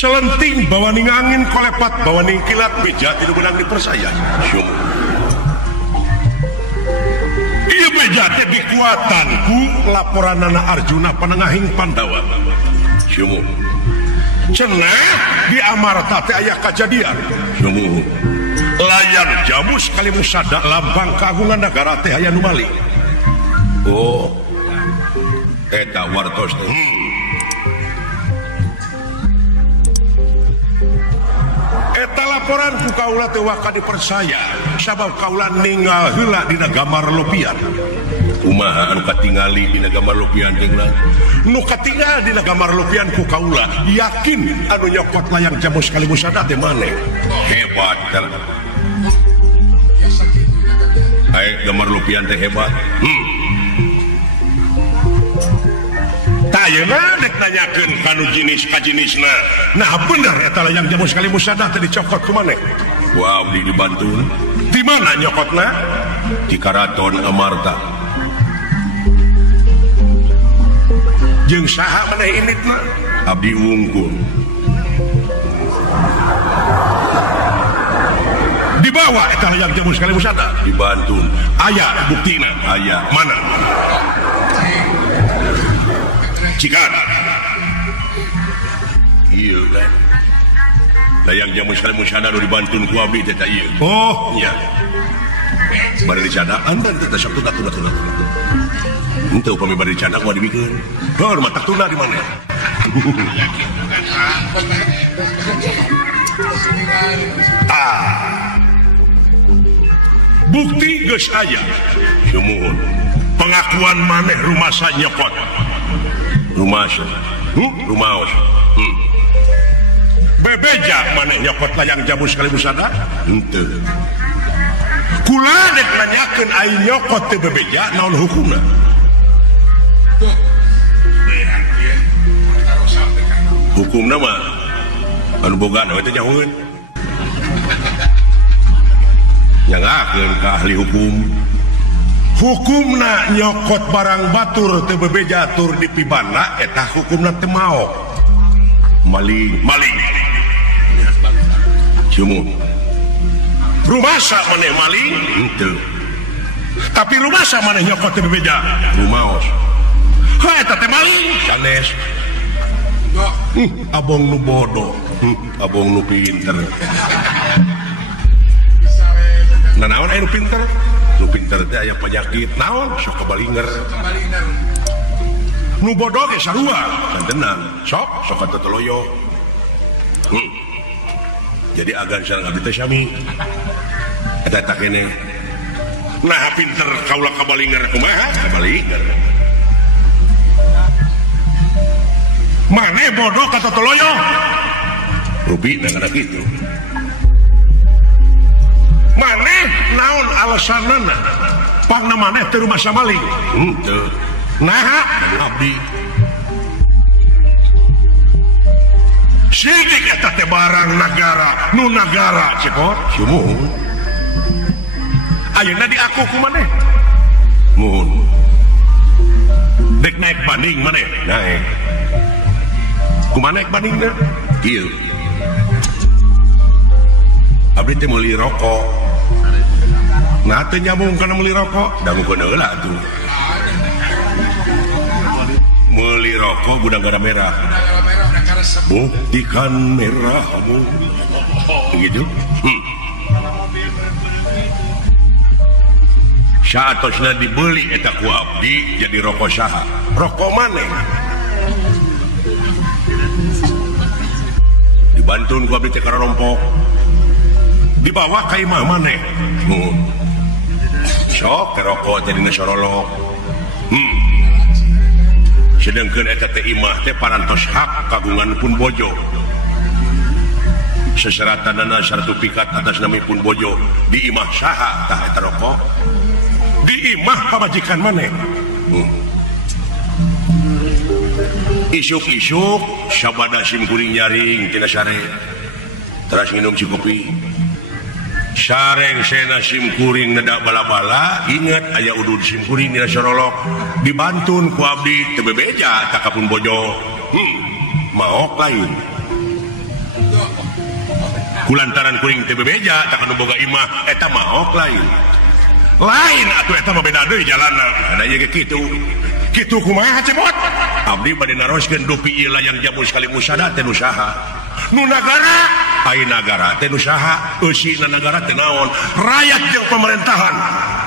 selenting bawa ning angin kolepat bawa ning kilat beja tidak menang dipercaya iya beja teh dikuatan ku laporan anak Arjuna penengahing Pandawa cenah di Amarta teh aya kejadian layar jamus kali musada lambang kagungan negara teh aya nu maling oh eta wartos teh eta laporan ku kaula teh waka dipercaya sabab kaula ninggal heula dina gambar lupian kumaha anu katingali dina gambar lupian geuna nu katinggal dina gambar lupian ku kaula yakin anu nyokot layang jamus kali musada teh maneh hebat kan gambar lupian teh hebat Ayeuna dek nanyakeun kanu jenis ka jenisna. Nah bener eta layang jamus kali musada teh dicokot ku maneh. Wow, di Bantul. Di mana nyokotna? Di Karaton Amarta. Jeung saha maneh initna? Abdi Wungkul. Dibawa eta layang jamus kali musada di Bantul. Aya buktina? Aya. Mana? Cikan iya kan layang jamus kali musada nu dibantun ku abdi teh ieu oh iya bari dicadaan dan teh sok tuna henteu upami bari dicadak mah dibikeun heuh mata tuna di mana bukti geus aya sumuhun pengakuan maneh rumasa nyokot Rumasya, rumaos. Bebeja mana nyokot layang jamus kali musada? Henteu. Kula dek nanyakeun ai nyokot teh bebeja naon hukumna? Hukumna mah anu boga we teh nyahoeun. Nyangakeun ka ahli hukum. Hukumna nyokot barang batur teu bebeja tur di pibana eta hukumna teu maok maling cumun rumasa maneh maling henteu tapi rumasa maneh nyokot teu bebeja rumaos ha eta teh maling sanes abong nu bodoh abong nu pinter nanaon aya nu pinter nu pinter teh aya penyakit naon sok kabalinger nu bodoh ge sarua can tenang sok atuh jadi agan sareng abdi teh sami eta kene nah pinter kaula kabalinger kumaha kabalinger maneh bodoh ka totoloyo rubi da kana kitu maneh naon alasanna pangna maneh teu rumasa maling henteu naha abdi sidik eta teh barang nagara nu nagara cekot sumuhun ayeuna diaku ku maneh muhun dek naik banding maneh naik kumaha naik bandingna ieu abdi teh meuli rokok nah teh nyambung kana meuli rokok dangukeun heula atuh meuli rokok gudang garam merah buktikan merahmu begitu saatosna dibeli eta ku abdi jadi rokok saha rokok maneh dibantun ku abdi teh karompok dibawa ka imah maneh sok rokok teh dina sorolok sedangkeun eta teh imah teh parantos hak kagungan pun bojo seseratanana sertifikat atas nama pun bojo di imah saha tah eta rokok di imah pamajikan maneh isuk-isuk sabada sim kuring nyaring tina sare teras minum si kopi sareng sena sim kuring neda bala-bala ingat aya udud sim kuring dina sorolok dibantun ku abdi teu bebeja tak kapun bojo maok lain kulantaran kuring teu bebeja tak anu boga imah eta maok lain atuh eta mah beda deui jalanna ada ye kitu kumaha cebot abdi bade naroskeun dupi ieu layang jamu sekali musada teh nu saha nu nagara ai nagara teh nu saha eusina nagara teh naon rakyat jeung pemerintahan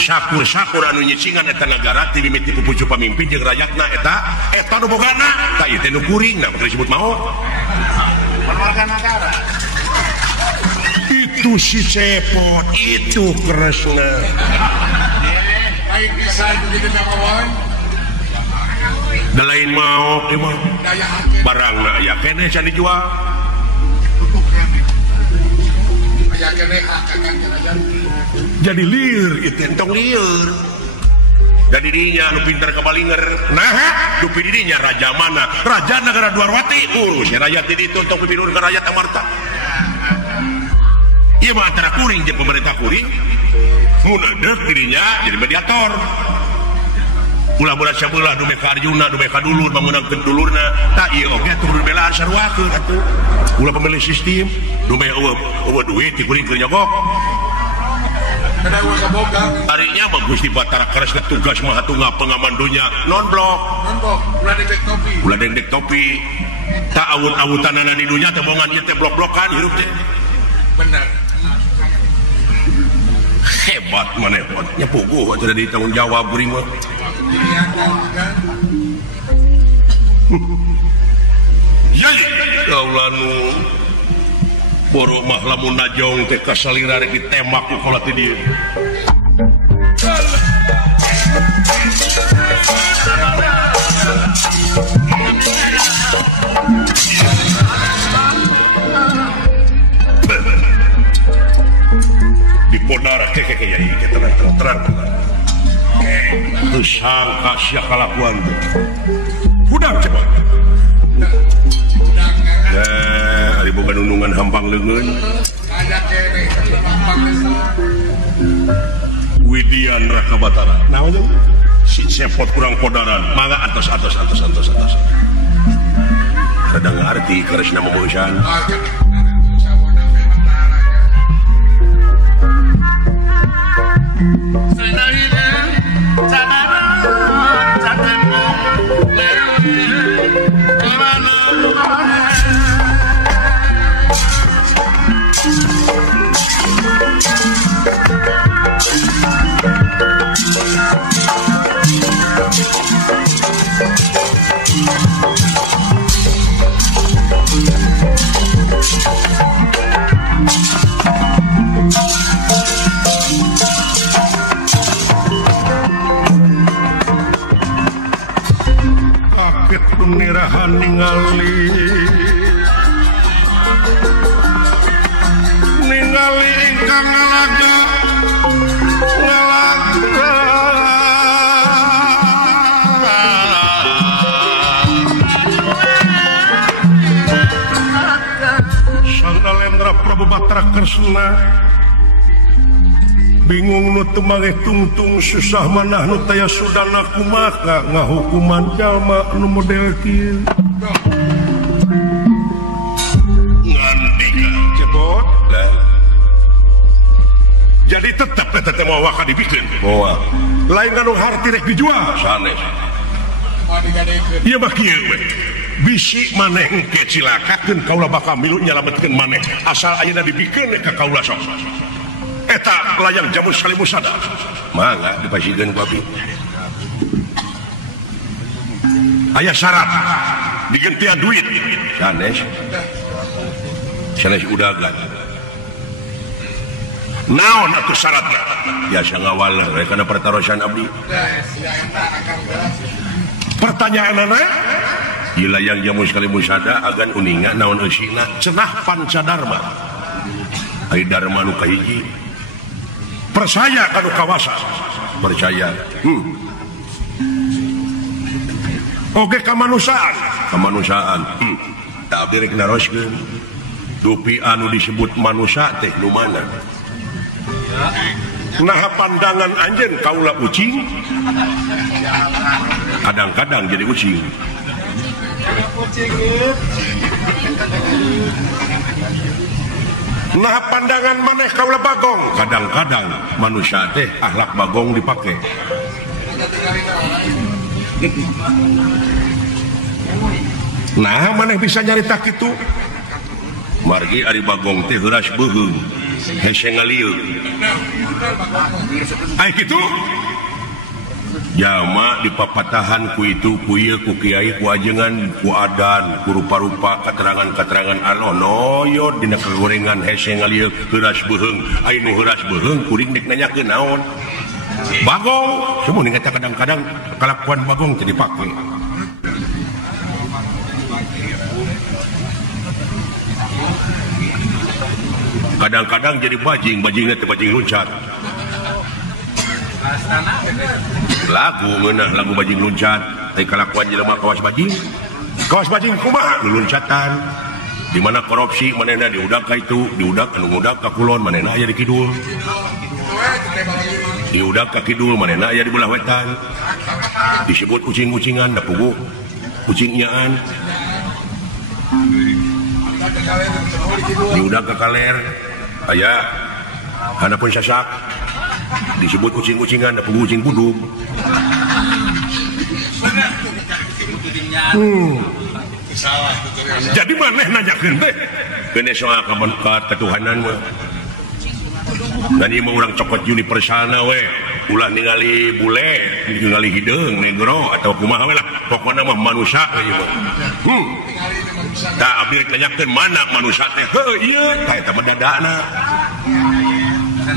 sakur anu nyicingan eta nagara ti mimiti pupucu pamimpin jeung rakyatna eta nu bogana tah ieu teh nu kuring nah disebut maok warga negara itu si cepot itu keresna baik bisa jadi namawan da lain maok ieu mah barangna aya keneh can dijual aya keneh jadi lieur itu entong lieur jadi dinya anu pinter kabalinger nah dupi dinya raja mana raja negara Dwarwati urusnya rakyat di ditu untuk pipinur ke rakyat amarta ieu mah antara kuring jeung pemerintah kuring munadeuh dirinya jadi mediator ulah berat sabelah dume ka Arjuna dume ka dulur meunangkeun dulurna tah ieu oge turun belaan sarwakeun atuh ulah pemilih sistem dume eueuh duit ti kuring keur nyogok kada ulah kaboga harinya mah Gusti Batara Kresna tugas mah tunggal pengaman dunya non blok ulah dendek topi tah awut-awutanana di dunya teh boongan ieu teh blok-blokan hirup teh bener hebat maneh nya puguh atuh di tanggung jawab kuring mah yai kaulah nu boro mah lamun najong teh kasalira rek ditembak ku kala ti dieu di podara keke yai kita terang sangka sia kalakuan budang cepat ari boga nunungan hampang leungeun Widian Raka Batara naon si cepot kurang podaran mangga atos kada ngarti karesna memosan nirahan ningali ingkang ngalaga Sang Nalendra Prabu Batara Kresna bingung nu teu mangeh tungtung susah manah nu taya sudana kumaha ngahukuman jalma nu model kieu ngandika cepot jadi tetep eta moal waka dibikeun moal lain anu harti rek dijual sanes ieu mah kieu we bisi maneh engke cilakakeun kaula bakal milu nyalametkeun maneh asal ayeuna dibikeun ka kaula sok eta layang jamu sekali musada mangga dipasikeun ku abdi aya syarat digentian duit sanes udagan naon atuh syaratna biasa ngawal rek kana pertarosan abdi pertanyaanana ieu layang jamu sekali musada agan uninga naon eusina cenah pancadarma ai dharma nu kahiji percaya kanu kawasa percaya oke kamanusiaan tak abdi rek naroskeun dupi anu disebut manusia teh nu mana nah pandangan anjeun kaula ucing kadang-kadang jadi ucing Nah pandangan maneh kaula Bagong kadang-kadang manusia teh akhlak Bagong dipakai. Nah maneh bisa nyarita kitu margi ari Bagong teh heuras beuheung hese ngalieu ai kitu jama dipapatahan ku itu ku ieu ku kiai ku ajengan ku adan ku rupa-rupa keterangan-keterangan Allah noyot dina kagorengan hese ngalieu heuras beuheung ai nu heuras beuheung kuring dek nanyakeun naon Bagong semua nih kadang-kadang kelakuan Bagong jadi pakai kadang-kadang jadi bajingnya teh bajing luncat lagu ngeunah lagu bajing luncat tapi kelakuan jelema kawas bajing kumaha luncatan di mana korupsi manehna diudak ka itu diudak anu ngudak ka kulon manehna aya di kidul diudak ka kidul manehna aya di belah wetan disebut kucing-kucingan da pugu kucingnyaan diudak ka kaler aya hanapun sasak disebut kucing-kucingan da pugu kucing buduk jadi maneh nanyakeun teh kene soal ketuhanan mah dan ieu mah urang cokot universalna we ulah ningali bule ningali hideung negro atau kumaha we lah pokona mah manusia ieu mah da abdi nanyakeun mana manusia teh heuh ieu tah eta mah dadana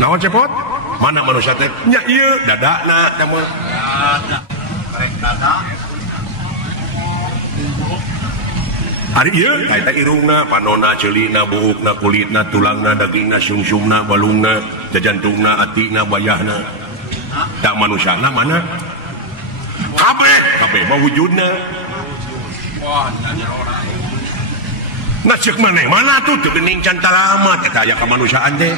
naon cepot mana manusia teh nya ieu dadana da mah hari ieu eta irungna, panonna, ceulina, buukna, kulitna, tulangna, dagingna, sungsumna, balungna, jajantungna, atina, bayahna. Tak manusiana mana? Kabeh mah wujudna. Nah cek maneh mana tuh teu geuning can talamat eta aya kamanusiaan teh.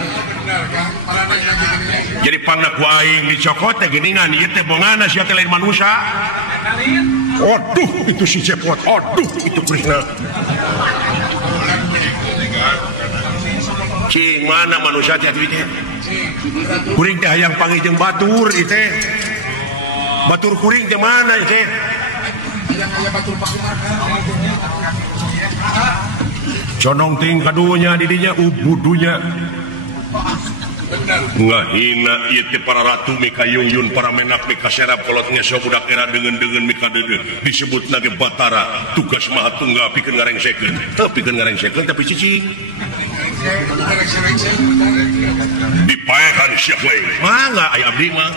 Jadi pangna ku aing dicokot teh geuningan ieu teh bongana sia teh lain manusia. Aduh itu si cepot, aduh itu Krishna. Cing mana manusia teh teh? Kuring teh hayang panggil jeung batur ieu teh. Batur kuring teh mana ieu teh? Conong ting kadunya di dinya ubudunya. Ngahina ieu teh para ratu mika yun para menak mika serap kolot ngeso budak era dengan mika dede disebutna ge Batara tugas maha tunggal pikeun ngarengsekeun pikeun ngarengsekeun tapi cicing dipaehan sia we mangga aya abdi mah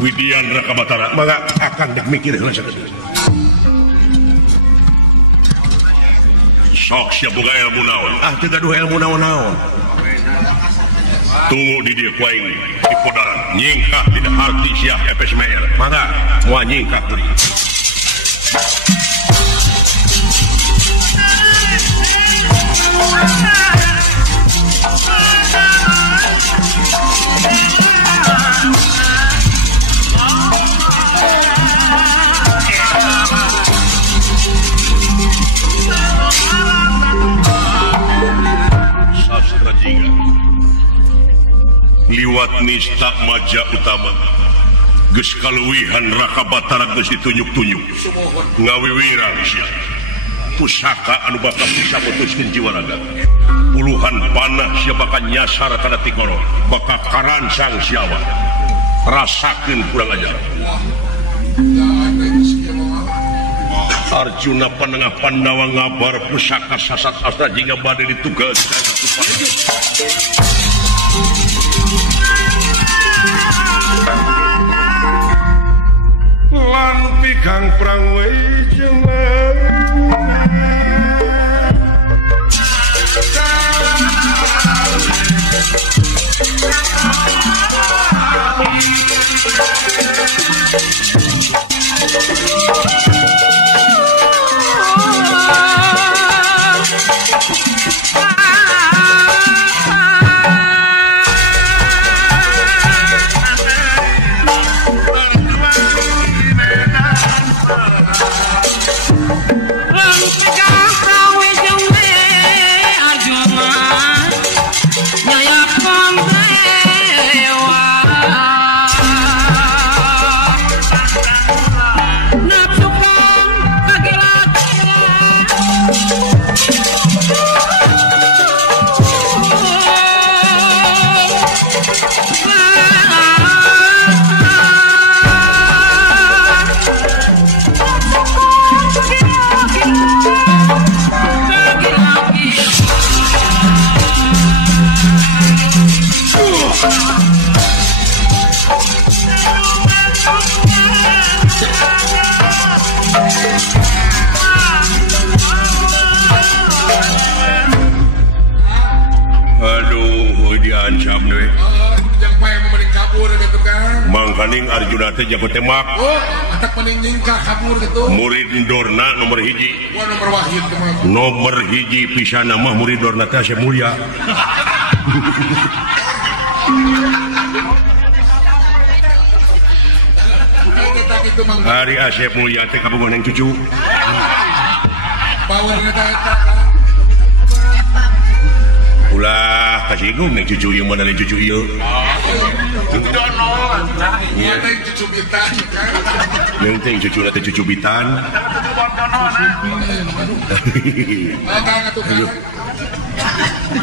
Widian Raka Batara mangga akan dak mikir heula sakedeuk sok sia boga ilmu naon teu gaduh ilmu naon-naon tunggu di dia kuaing di podaran nyingkah tidak arti siap FSMR maka mau nyingkah beri sastra jingga liwat nista maja utama geus kaluwihan Raka Batara geus ditunjuk-tunjuk ngawiwirang sia pusaka anu bakal bisa mutuskeun jiwa raga puluhan panah sia bakal nyasar kana tikoro bakal karancang siawa rasakeun kurang ajar Arjuna panengah Pandawa ngabar pusaka sasat astra jingga bade ditugaskan lan pikang perang makaning Arjuna teh jago tembak. Atak peningning ka kabur gitu. Murid Dorna nomor hiji. Nomor wahid mah. Nomor hiji pisan mah murid Dorna teh Asep Mulya. Hari Asep Mulya teh kabogoh neng cucu. Powerna teh ulah kasinggung neng cucu ieu mana neng cucu ieu. Iya teh cucu bitan kan. Neng teh cucuna teh cucu bitan.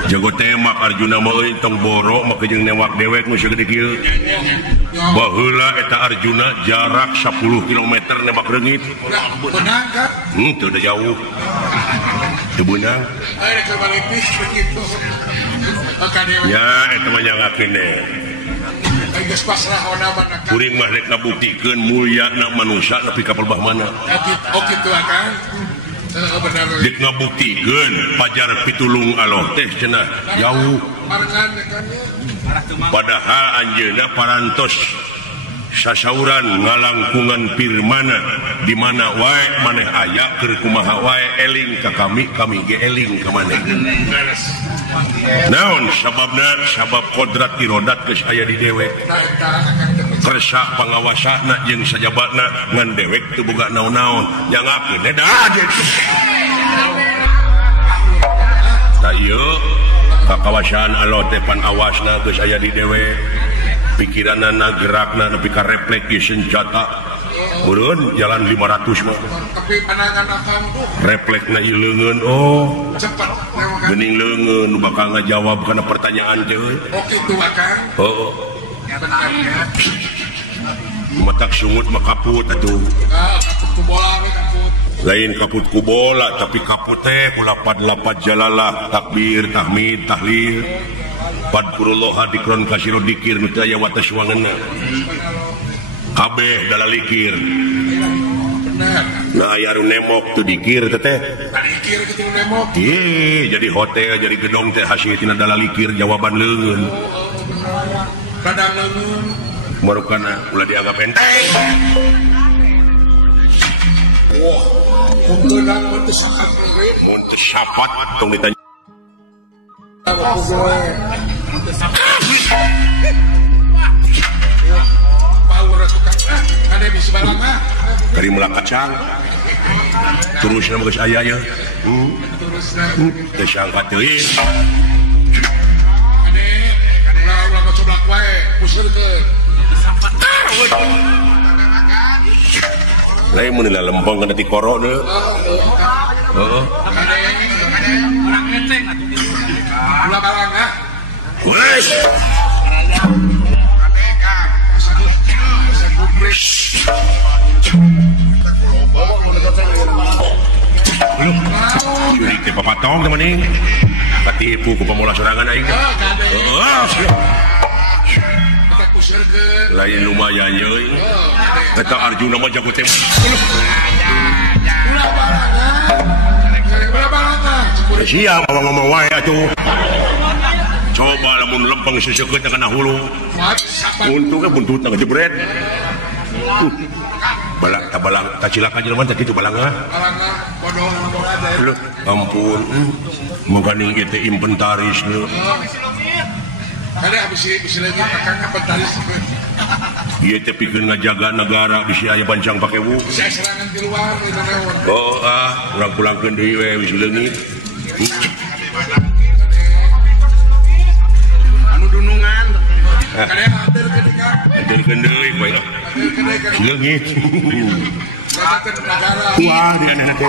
Jago tembak Arjuna mah euy tong boro make jeung newak dewek nu sagede kieu. Baheula eta Arjuna jarak 10 km nembak reungit. Benang kan? Teu da jauh. Teu beunang. Aya kebalik begitu. Ya eta mah nyangakeun deh. Geus pasrah ona mana. Kuring mah rek ngabuktikeun mulyana manusia nepi ka pelbah mana. Oh kitu akang. Dik ngabuktikeun pajar pitulung Allah teh cenah jauh. Padahal anjeunna parantos sasauran ngalangkungan firman di mana wae maneh aya keur kumaha wae eling ka kami ge eling ka maneh. Naon sababna? Sabab kodrat irodat geus aya di dewek. Kersa pangawasana jeung sajabatna ngan dewek teu boga naon-naon. Nyangakeun da da ieu kakawasaan Allah teh pan awasna geus aya di dewek. Pikiranna gerakna nepi ka refleks ge senjata. Beureun jalan 500 mah. Tapi pandangan akang tuh refleksna ieu leungeun cepet. geuning leungeun nu bakal ngajawab kana pertanyaan teh euy. Oh kitu akang. Heuh. Matak sungut mah kaput atuh. Kaput ku bola we kaput. Lain kaput ku bola tapi kaput teh ku lapad-lapad jalalah takbir tahmid tahlil. Padkurullah dikron kasiro dikir nu teu aya wates wangeunna. Kabeh dalalikir. Nah aya anu nemok teu dikir teh teh. Dikir kitu nemok. Ieu jadi hotel jadi gedong teh hasil tina dalalikir jawaban leungeun. Kadang leungeun. Marukana ulah dianggap enteng. Wah, kunteunang mun teu sakat we. Mun teu sapat tong ditanya. Kari mulak kacang terus nama geus aya ya teu sangka teuing ulah coblak wae puskeun lain mun lempeng kana ti koro deui heeh urang ngeceng atuh ulah balangna wes Jurik teh papatong teman nih katipu ku pamula sorangan aing lain lumayan yeuy eta Arjuna mah jago tembak sia mau ngomong wae atuh coba lamun lempeng seseukeut kana hulu untungna buntutna ngejebret balak tabalang tacilaka jelema teh kitu balangna bodoh ampun mangkaning ieu teh inventaris nu kada bisi lagi kakak inventaris ieu teh pikeun ngajaga negara bisi aya bancang pake wu serangan di luar itu urang pulangkeun deui we bisi leungit anu dunungan kada hadir deui bae leungit wah dia nenek teh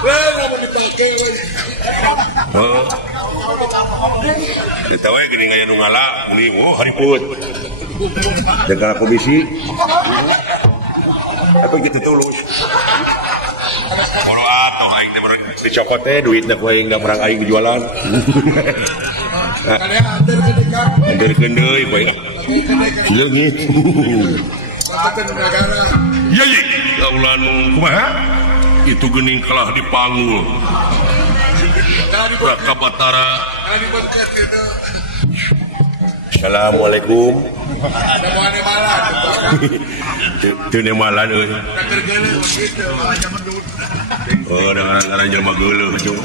ngomong dipake kita wae geuning aya nu ngala geuning hariput deka komisi apa gitu tulus kalau atuh aing teh mereng dicokot teh duitna ku aing da merang aing jualan hadirkeun deui bae leungit ya Allah nu kumaha itu geuning kalah dipanggul Raka Batara Assalamualaikum. Ada mau ane malah. Teu nemalan euy. Tergeuleuh gitu, zaman dulu. Oh, ngaran jelema geuleuh tuh.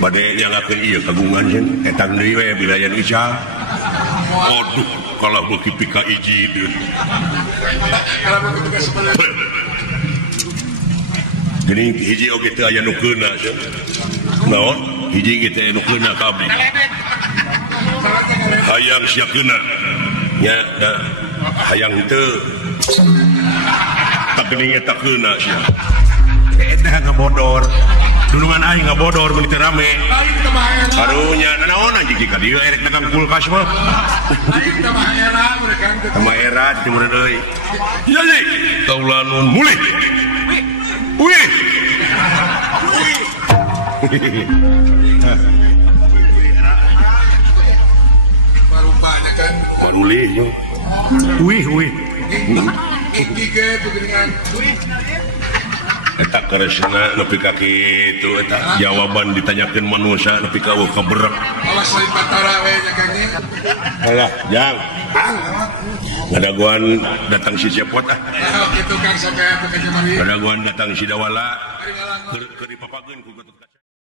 Bade nyangakeun ieu kagungan jeung etang deui we bilayan Isya. Aduh, kalau beuki pika iji deui. Kalau begitu ke sebelah. Geuning hiji oge teu aya nu keuna. Naon? Hiji ge teh nu keuna ka abdi. Hayang sia keuna. Nya hayang teu. Tak geuning eta keuna sia. Eta ngabodor. Dulungan aing ngabodor mun teu rame. Lain teh mah era. Aduh nya naon anjing ka dieu erek dagang kulkas mah. Lain teh mah era mereka teh. Sama era di timur deui. Iya sih. Taulanun mulih. Wih. Rupanya kan. Mulih. Wih. Iki ge begeuningan. Eta keresna nepi ka kitu eta jawaban ditanyakeun manusia nepi ka eueuh kaberek. Awas lain patara we nya kang. Alah, jang. Ngadaguan datang si Cepot ah. Nah, gitu Kang sampai apa ke Jamali. Ngadaguan datang si Dawala. Keur dipapageun ku Gatot Kaca.